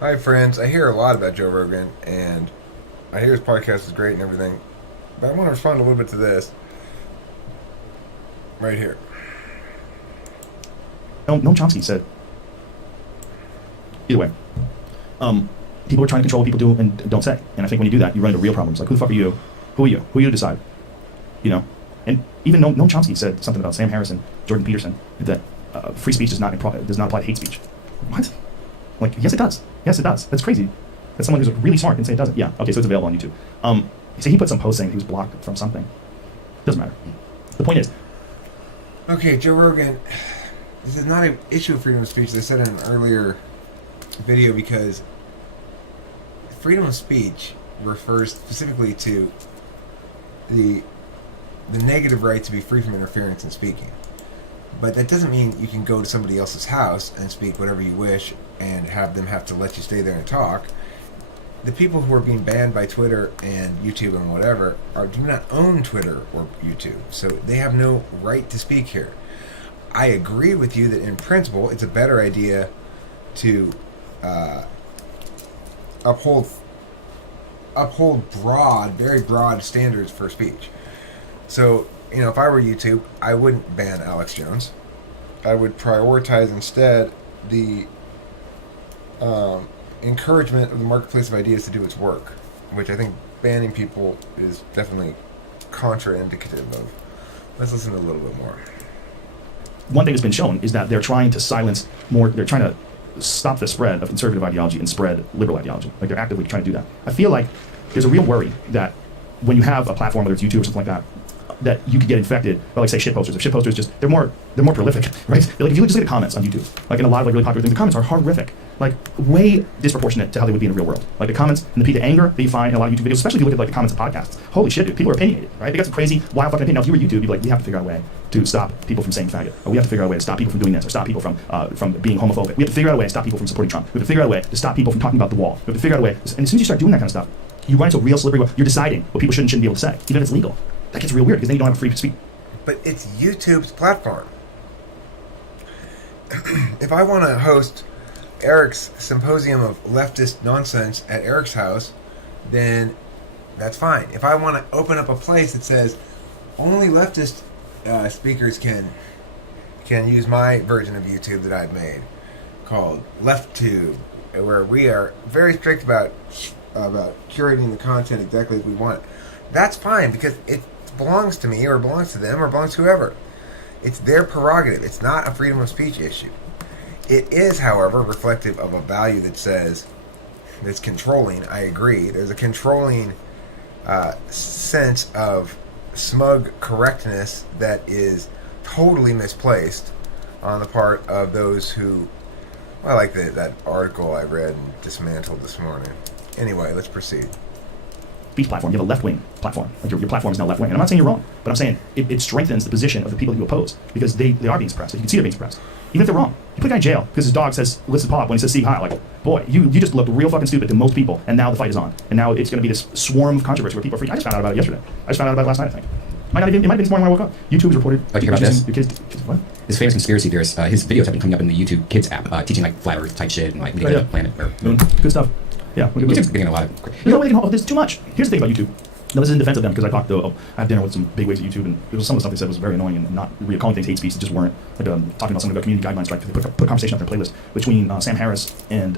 Hi, friends. I hear a lot about Joe Rogan, and I hear his podcast is great and everything, but I want to respond a little bit to this right here. No, Chomsky said. Either way, people are trying to control what people do and don't say, and I think when you do that, you run into real problems. Like, who the fuck are you? Who are you? Who are you to decide? You know, and even Noam Chomsky said something about Sam Harris and Jordan Peterson that free speech does not apply to hate speech. What? Like, yes, it does. Yes, it does. That's crazy. That's someone who's really smart and say it doesn't. Yeah. Okay, so it's available on YouTube. So he put some post saying he was blocked from something. Doesn't matter. The point is. Okay, Joe Rogan. This is not an issue of freedom of speech, as I said in an earlier video, because freedom of speech refers specifically to the negative right to be free from interference in speaking. But that doesn't mean you can go to somebody else's house and speak whatever you wish and have them have to let you stay there and talk. The people who are being banned by Twitter and YouTube and whatever do not own Twitter or YouTube, so they have no right to speak here. I agree with you that in principle it's a better idea to uphold very broad standards for speech. So, if I were YouTube, I wouldn't ban Alex Jones. I would prioritize instead the encouragement of the marketplace of ideas to do its work, which I think banning people is definitely contraindicative of. Let's listen to a little bit more. One thing that's been shown is that they're trying to silence more, they're trying to stop the spread of conservative ideology and spread liberal ideology. Like, they're actively trying to do that. I feel like there's a real worry that when you have a platform, whether it's YouTube or something like that you could get infected by, like, say, shit posters. If shit posters just, they're more prolific, right? Like, if you just look at the comments on YouTube, like in a lot of, like, really popular things, the comments are horrific. Like, way disproportionate to how they would be in the real world. Like, the comments and the anger that you find in a lot of YouTube videos, especially if you look at, like, the comments of podcasts. Holy shit, dude, people are opinionated, right? They got some crazy, wild fucking opinion. Now, if you were YouTube, you'd be like, we have to figure out a way to stop people from saying faggot, or we have to figure out a way to stop people from doing this, or stop people from being homophobic. We have to figure out a way to stop people from supporting Trump. We have to figure out a way to stop people from talking about the wall. We have to figure out a way, and as soon as you start doing that kind of stuff, you run into a real slippery wall. You're deciding what people should and shouldn't be able to say, even if it's legal. That gets real weird, because then you don't have a free speech. But it's YouTube's platform. If I want to host Eric's symposium of leftist nonsense at Eric's house, then that's fine. If I want to open up a place that says only leftist speakers can use my version of YouTube that I've made, called LeftTube, where we are very strict about curating the content exactly as we want, that's fine, because it belongs to me, or belongs to them, or belongs to whoever. It's their prerogative. It's not a freedom of speech issue. It is, however, reflective of a value that says, that's controlling. I agree. There's a controlling sense of smug correctness that is totally misplaced on the part of those who, well, like that article I read and dismantled this morning. Anyway, let's proceed. Speech platform, you have a left-wing platform. Like, your platform is now left-wing. And I'm not saying you're wrong, but I'm saying it strengthens the position of the people you oppose, because they are being suppressed. Like, you can see they're being suppressed. Even if they're wrong. You put a guy in jail because his dog says, listen to Pop when he says Steve Heil. Like, boy, you just look real fucking stupid to most people, and now the fight is on. And now it's going to be this swarm of controversy where people are free. I just found out about it yesterday. I just found out about it last night, I think. It might have been this morning when I woke up. YouTube has reported. Oh, do you hear about this? Your kids, what? This famous conspiracy theorist, his videos have been coming up in the YouTube Kids app, teaching, like, flat Earth type shit and, like, the planet. Or, good stuff. Yeah. YouTube's getting a lot of... There's too much. Here's the thing about YouTube. No, this is in defense of them, because I had dinner with some big wigs at YouTube, and some of the stuff they said was very annoying, and not really calling things hate speech. It just weren't. Like, talking about something about community guidelines strike. They put a conversation on their playlist between Sam Harris and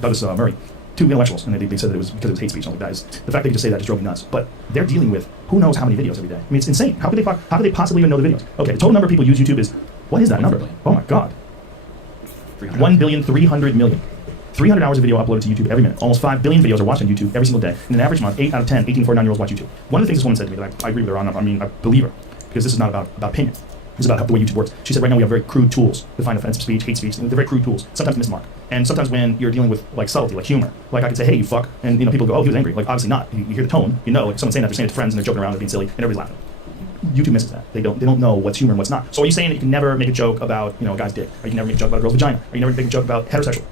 Douglas Murray, two intellectuals, and they said that it was because it was hate speech. And all that is the fact they could just say that just drove me nuts. But they're dealing with who knows how many videos every day. I mean, it's insane. How could they possibly even know the videos? Okay, the total number of people who use YouTube is, what is that number? Oh my God, 1,300,000,000. 300 hours of video uploaded to YouTube every minute. Almost 5 billion videos are watched on YouTube every single day. In an average month, 8 out of 10 18 to 49-year-olds watch YouTube. One of the things this woman said to me that I agree with her on, I believe her, because this is not about opinion. This is about the way YouTube works. She said right now we have very crude tools to find offensive speech, hate speech. They're very crude tools. Sometimes miss the mark. And sometimes when you're dealing with, like, subtlety, like humor, like I could say, hey, you fuck, and people go, oh, he was angry. Like, obviously not. You hear the tone, like someone saying that, they're saying it to friends and they're joking around, they're being silly, and everybody's laughing. YouTube misses that. They don't know what's humor and what's not. So are you saying that you can never make a joke about, a guy's dick? Or you can never make a joke about a girl's vagina? Or you never make a joke about heterosexual?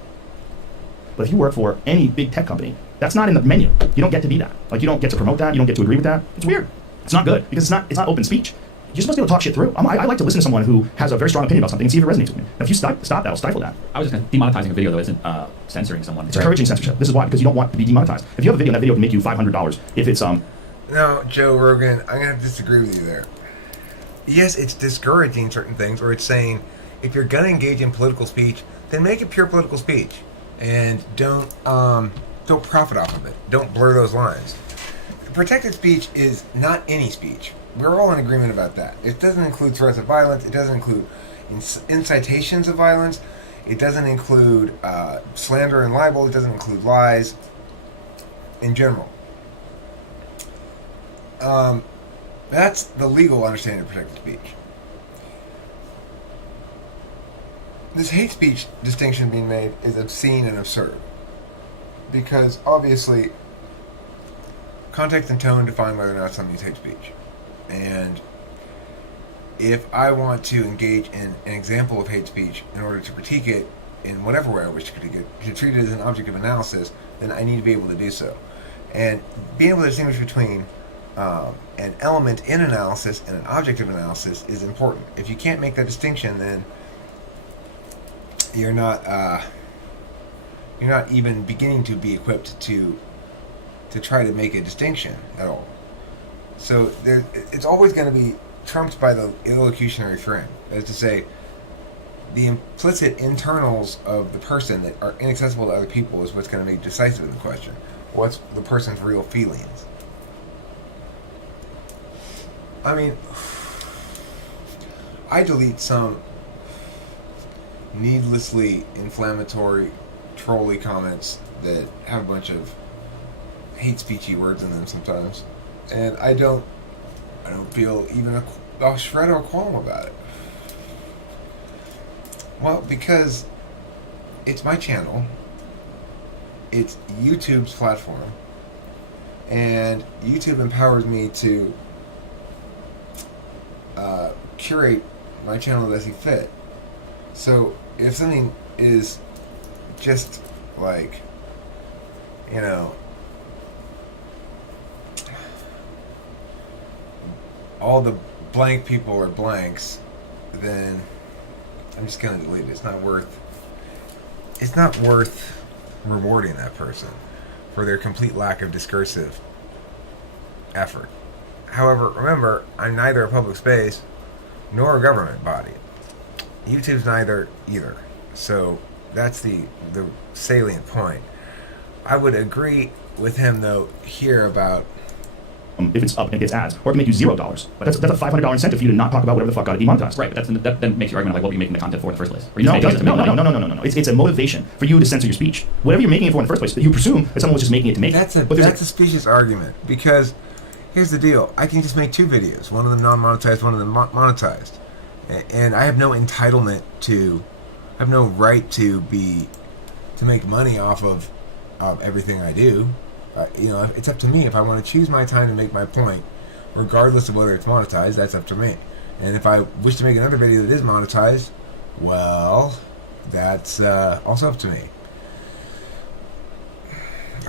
But if you work for any big tech company, that's not in the menu. You don't get to be that. Like, you don't get to promote that. You don't get to agree with that. It's weird. It's not good, because it's not open speech. you're supposed to be able to talk shit through. I like to listen to someone who has a very strong opinion about something and see if it resonates with me. And if you stop that, I'll stifle that. I was just going to demonetizing a video though isn't censoring someone. It's encouraging censorship. This is why, because you don't want to be demonetized. If you have a video and that video can make you $500, if it's No, Joe Rogan, I'm gonna have to disagree with you there. Yes, it's discouraging certain things, or it's saying if you're gonna engage in political speech, then make it pure political speech, and don't profit off of it. Don't blur those lines. Protected speech is not any speech. We're all in agreement about that. It doesn't include threats of violence. It doesn't include incitations of violence. It doesn't include slander and libel. It doesn't include lies in general. That's the legal understanding of protected speech. This hate speech distinction being made is obscene and absurd. Because obviously, context and tone define whether or not something is hate speech. And if I want to engage in an example of hate speech in order to critique it in whatever way I wish to critique it, to treat it as an object of analysis, then I need to be able to do so. And being able to distinguish between an element in analysis and an object of analysis is important. If you can't make that distinction, then you're not even beginning to be equipped to try to make a distinction at all. So it's always going to be trumped by the illocutionary frame. That is to say, the implicit internals of the person that are inaccessible to other people is what's going to make decisive in the question. What's the person's real feelings? I mean, I delete some needlessly inflammatory, trolly comments that have a bunch of hate speechy words in them sometimes, and I don't feel even a shred of a qualm about it. Well, because it's my channel, it's YouTube's platform, and YouTube empowers me to curate my channel as I see fit. So if something is just like, you know, all the blank people are blanks, then I'm just gonna delete it. It's not worth rewarding that person for their complete lack of discursive effort. However, remember, I'm neither a public space nor a government body. YouTube's neither either. So that's the salient point. I would agree with him though here about if it's up and it gets ads, or it can make you $0. But that's a $500 incentive for you to not talk about whatever the fuck got demonetized. Right, but that then makes your argument like, what were you making the content for in the first place? Or No. It's a motivation for you to censor your speech. Whatever you're making it for in the first place, you presume that someone was just making it to make that's it. That's a specious argument, because here's the deal. I can just make two videos, one of them non-monetized, one of them monetized. And I have no entitlement I have no right to make money off of everything I do. It's up to me. If I want to choose my time to make my point, regardless of whether it's monetized, that's up to me. And if I wish to make another video that is monetized, well, that's also up to me.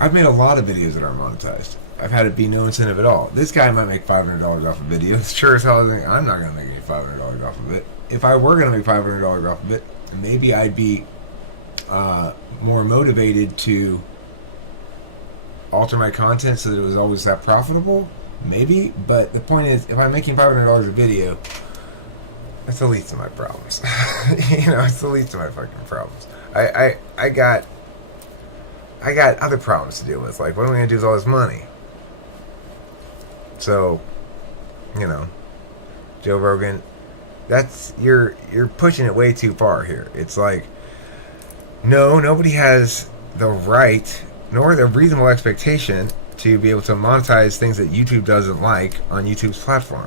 I've made a lot of videos that aren't monetized. I've had it be no incentive at all. This guy might make $500 off a video. Sure as hell, I'm not going to make any $500 off of it. If I were going to make $500 off of it, maybe I'd be more motivated to alter my content so that it was always that profitable. Maybe, but the point is, if I'm making $500 a video, that's the least of my problems. It's the least of my fucking problems. I got other problems to deal with. Like, what am I going to do with all this money? So, Joe Rogan, you're pushing it way too far here. It's like, no, nobody has the right nor the reasonable expectation to be able to monetize things that YouTube doesn't like on YouTube's platform.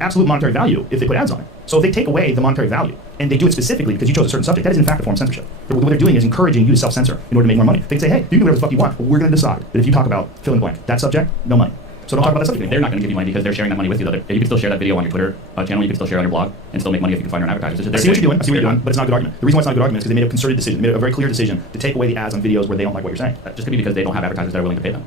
Absolute monetary value if they put ads on it. So if they take away the monetary value, and they do it specifically because you chose a certain subject, that is in fact a form of censorship. What they're doing is encouraging you to self-censor in order to make more money. They can say, hey, you can do whatever the fuck you want, but we're going to decide that if you talk about fill in the blank, that subject, no money. So don't talk about that subject anymore. They're not going to give you money because they're sharing that money with you. You can still share that video on your Twitter channel, you can still share it on your blog, and still make money if you can find your own advertisers. I see what you're doing, but it's not a good argument. The reason why it's not a good argument is because they made a concerted decision, they made a very clear decision to take away the ads on videos where they don't like what you're saying. That just could be because they don't have advertisers that are willing to pay them.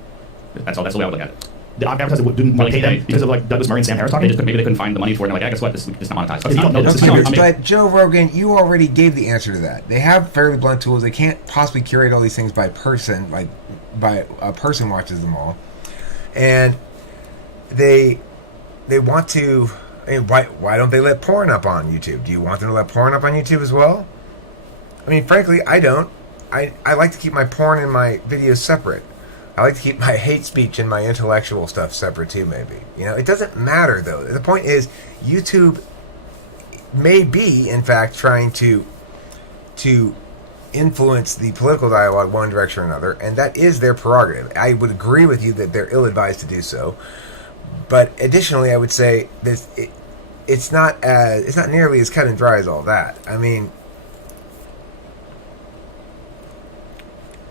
That's the way I would look at it. the advertiser didn't want to pay them because of like Douglas Murray and Sam Harris talking. Maybe they couldn't find the money for it. And they're like, guess what? This is not monetized. Okay, you don't know this. But Joe Rogan, you already gave the answer to that. They have fairly blunt tools. They can't possibly curate all these things by person, like by a person watches them all, and they want to. I mean, why don't they let porn up on YouTube? Do you want them to let porn up on YouTube as well? I mean, frankly, I don't. I like to keep my porn and my videos separate. I like to keep my hate speech and my intellectual stuff separate too, maybe. You know, it doesn't matter, though. The point is, YouTube may be, in fact, trying to influence the political dialogue one direction or another, and that is their prerogative. I would agree with you that they're ill-advised to do so. But additionally, I would say this: it's not nearly as cut and dry as all that. I mean,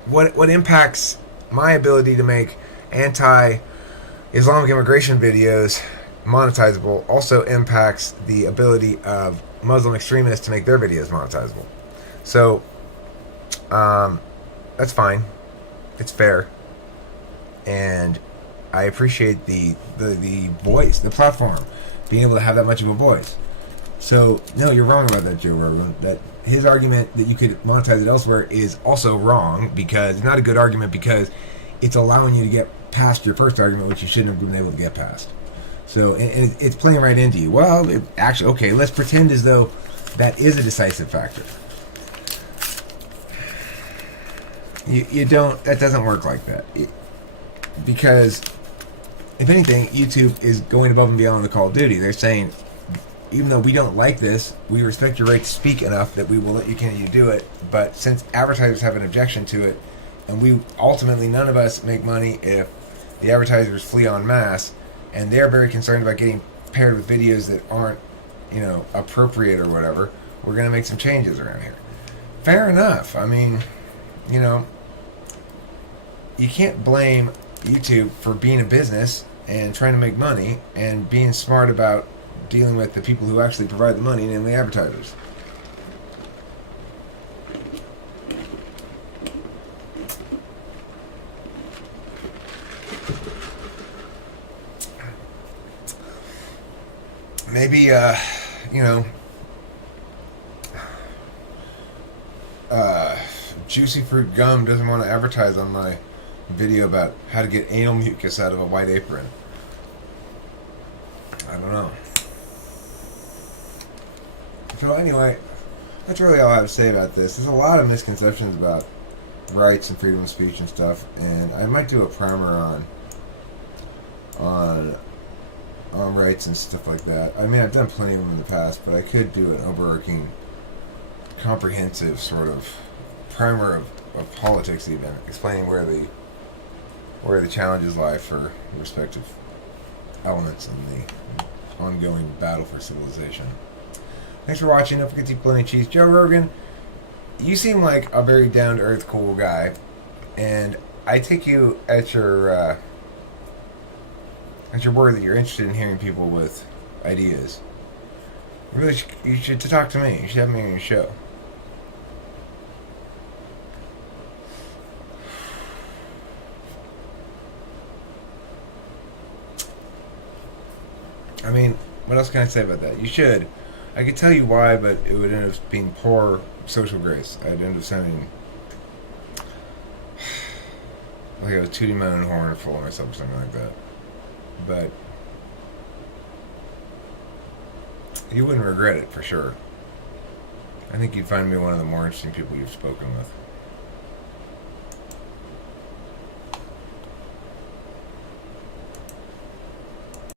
what impacts my ability to make anti-Islamic immigration videos monetizable also impacts the ability of Muslim extremists to make their videos monetizable. So that's fine. It's fair, and I appreciate the voice, the platform, being able to have that much of a voice. So, no, you're wrong about that, Joe Rogan. That his argument that you could monetize it elsewhere is also wrong, because it's not a good argument, because it's allowing you to get past your first argument, which you shouldn't have been able to get past. So, and it's playing right into you. Well, actually, okay, let's pretend as though that is a decisive factor. You don't. That doesn't work like that. Because if anything, YouTube is going above and beyond the Call of Duty. They're saying, even though we don't like this, we respect your right to speak enough that we will let you continue to do it. But since advertisers have an objection to it, and we ultimately, none of us make money if the advertisers flee en masse, and they're very concerned about getting paired with videos that aren't, appropriate or whatever, we're going to make some changes around here. Fair enough. I mean, you can't blame YouTube for being a business and trying to make money and being smart about dealing with the people who actually provide the money, namely advertisers. Maybe, Juicy Fruit Gum doesn't want to advertise on my video about how to get anal mucus out of a white apron. I don't know. So anyway, that's really all I have to say about this. There's a lot of misconceptions about rights and freedom of speech and stuff, and I might do a primer on rights and stuff like that. I mean, I've done plenty of them in the past, but I could do an overarching, comprehensive sort of primer of politics, even explaining where the challenges lie for respective elements in the ongoing battle for civilization. Thanks for watching. Don't forget to eat plenty of cheese. Joe Rogan, you seem like a very down-to-earth, cool guy, and I take you at your word that you're interested in hearing people with ideas. Really, you should talk to me. You should have me on your show. I mean, what else can I say about that? You should. I could tell you why, but it would end up being poor social grace. I'd end up sounding like I was tooting my own horn or full of myself or something like that. But you wouldn't regret it, for sure. I think you'd find me one of the more interesting people you've spoken with.